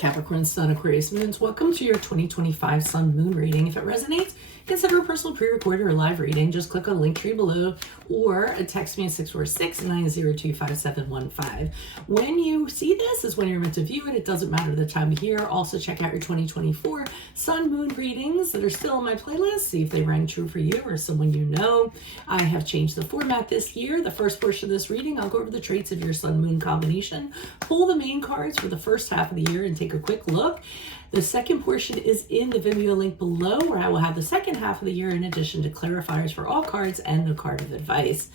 Capricorn, Sun, Aquarius, Moons. Welcome to your 2025 Sun Moon reading. If it resonates, consider a personal pre-recorded or live reading. Just click on the link tree below or text me at 646-902-5715. When you see this is when you're meant to view it. It doesn't matter the time of year. Also check out your 2024 Sun Moon readings that are still on my playlist. See if they rang true for you or someone you know. I have changed the format this year. The first portion of this reading, I'll go over the traits of your Sun Moon combination, pull the main cards for the first half of the year and take a quick look. The second portion is in the Vimeo link below, where I will have the second half of the year in addition to clarifiers for all cards and the card of advice.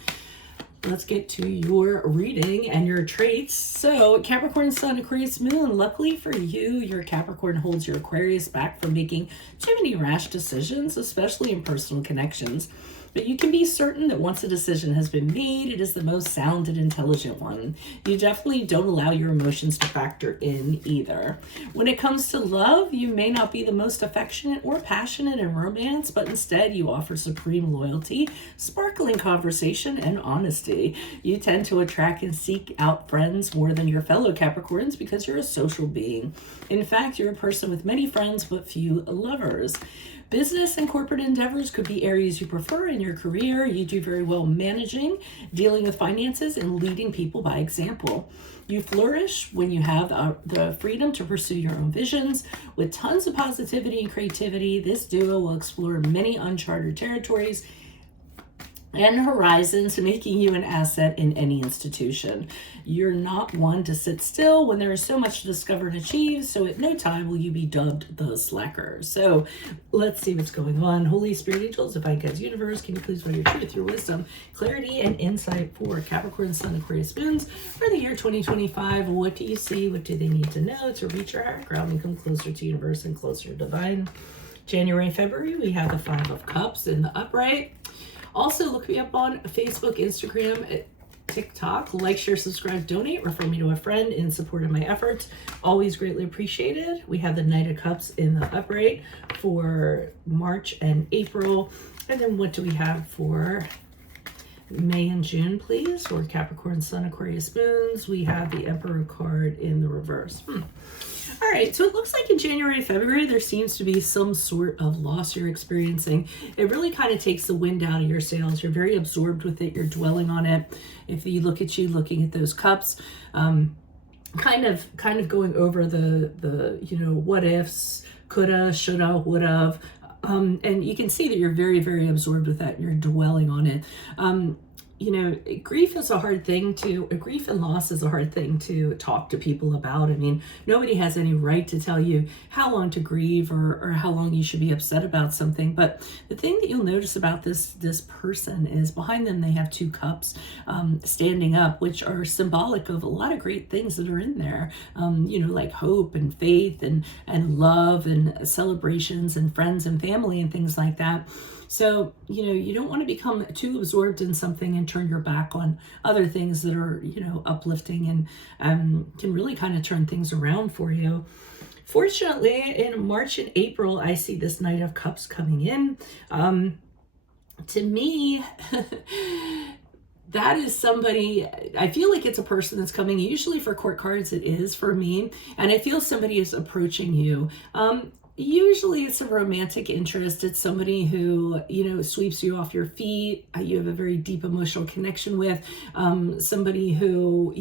Let's get to your reading and your traits. So Capricorn, Sun, Aquarius, Moon. Luckily for you, your Capricorn holds your Aquarius back from making too many rash decisions, especially in personal connections. But you can be certain that once a decision has been made, it is the most sound and intelligent one. You definitely don't allow your emotions to factor in either. When it comes to love, you may not be the most affectionate or passionate in romance, but instead you offer supreme loyalty, sparkling conversation, and honesty. You tend to attract and seek out friends more than your fellow Capricorns because you're a social being. In fact, you're a person with many friends but few lovers. Business and corporate endeavors could be areas you prefer in your career. You do very well managing, dealing with finances, and leading people by example. You flourish when you have the freedom to pursue your own visions. With tons of positivity and creativity, this duo will explore many uncharted territories and horizons, making you an asset in any institution. You're not one to sit still when there is so much to discover and achieve, so at no time will you be dubbed the slacker. So let's see what's going on. Holy Spirit Angels, Divine Guides, Universe, can you please find your truth, your wisdom, clarity, and insight for Capricorn, Sun, Aquarius, Moons for the year 2025? What do you see? What do they need to know to reach your higher ground and come closer to Universe and closer to Divine? January, February, we have the Five of Cups in the upright. Also, look me up on Facebook, Instagram, TikTok. Like, share, subscribe, donate, refer me to a friend in support of my efforts. Always greatly appreciated. We have the Knight of Cups in the upright for March and April. And then what do we have for May and June, please? For Capricorn, Sun, Aquarius, Moons, we have the Emperor card in the reverse. All right, so it looks like in January, February, there seems to be some sort of loss you're experiencing. It really kind of takes the wind out of your sails. You're very absorbed with it. You're dwelling on it. If you look at you looking at those cups, kind of going over the what ifs, coulda, shoulda, woulda, and you can see that you're very, very absorbed with that. You're dwelling on it. Grief and loss is a hard thing to talk to people about. I mean, nobody has any right to tell you how long to grieve or how long you should be upset about something. But the thing that you'll notice about this person is behind them, they have two cups standing up, which are symbolic of a lot of great things that are in there, like hope and faith and love and celebrations and friends and family and things like that. So, you don't want to become too absorbed in something and turn your back on other things that are, uplifting and can really kind of turn things around for you. Fortunately, in March and April, I see this Knight of Cups coming in. To me, that is somebody, I feel like it's a person that's coming. Usually for court cards, it is for me. And I feel somebody is approaching you. Usually it's a romantic interest. It's somebody who, sweeps you off your feet. You have a very deep emotional connection with somebody who,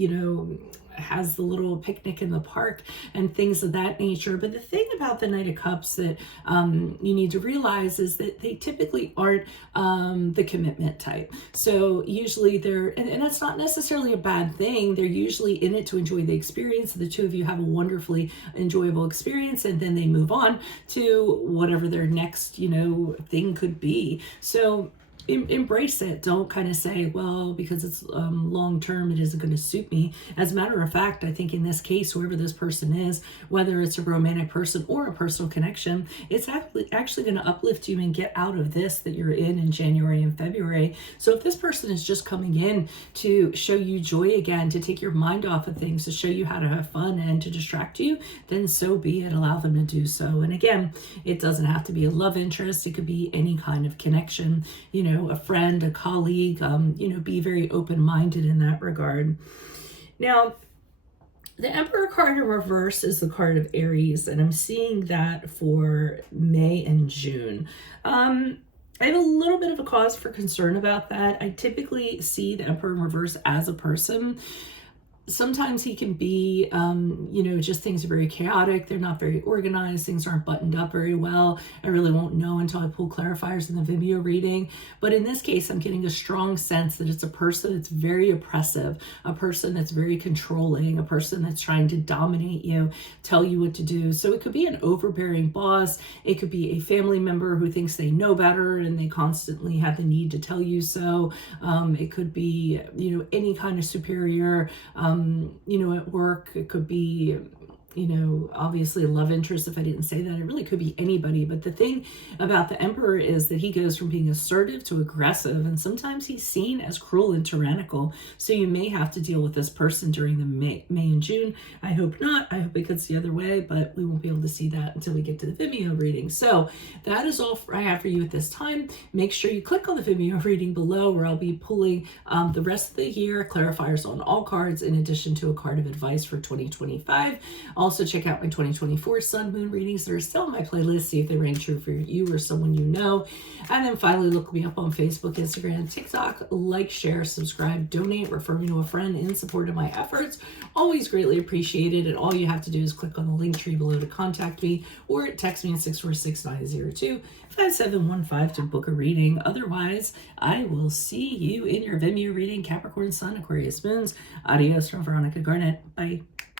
has the little picnic in the park and things of that nature. But the thing about the Knight of Cups that you need to realize is that they typically aren't the commitment type. So usually and that's not necessarily a bad thing. They're usually in it to enjoy the experience. The two of you have a wonderfully enjoyable experience, and then they move on to whatever their next, thing could be. So embrace it. Don't kind of say, well, because it's long term, it isn't going to suit me. As a matter of fact, I think in this case, whoever this person is, whether it's a romantic person or a personal connection, it's actually going to uplift you and get out of this that you're in January and February. So if this person is just coming in to show you joy again, to take your mind off of things, to show you how to have fun and to distract you, then so be it. Allow them to do so. And again, it doesn't have to be a love interest. It could be any kind of connection, a friend, a colleague, be very open-minded in that regard. Now, The Emperor card in reverse is the card of Aries, and I'm seeing that for May and June. I have a little bit of a cause for concern about that. I typically see the Emperor in reverse as a person. Sometimes he can be, just things are very chaotic. They're not very organized. Things aren't buttoned up very well. I really won't know until I pull clarifiers in the Vimeo reading. But in this case, I'm getting a strong sense that it's a person that's very oppressive, a person that's very controlling, a person that's trying to dominate you, tell you what to do. So it could be an overbearing boss. It could be a family member who thinks they know better and they constantly have the need to tell you so. It could be, any kind of superior, at work. It could be, obviously a love interest. If I didn't say that, it really could be anybody. But the thing about the Emperor is that he goes from being assertive to aggressive, and sometimes he's seen as cruel and tyrannical. So you may have to deal with this person during the May and June. I hope not. I hope it goes the other way, but we won't be able to see that until we get to the Vimeo reading. So that is all I have for you at this time. Make sure you click on the Vimeo reading below, where I'll be pulling the rest of the year clarifiers on all cards, in addition to a card of advice for 2025. Also, check out my 2024 Sun Moon readings that are still on my playlist. See if they rang true for you or someone you know. And then finally, look me up on Facebook, Instagram, TikTok. Like, share, subscribe, donate, refer me to a friend in support of my efforts. Always greatly appreciated. And all you have to do is click on the link tree below to contact me, or text me at 646-902-5715 to book a reading. Otherwise, I will see you in your Vimeo reading, Capricorn Sun, Aquarius Moons. Adios from Veronica Garnett. Bye.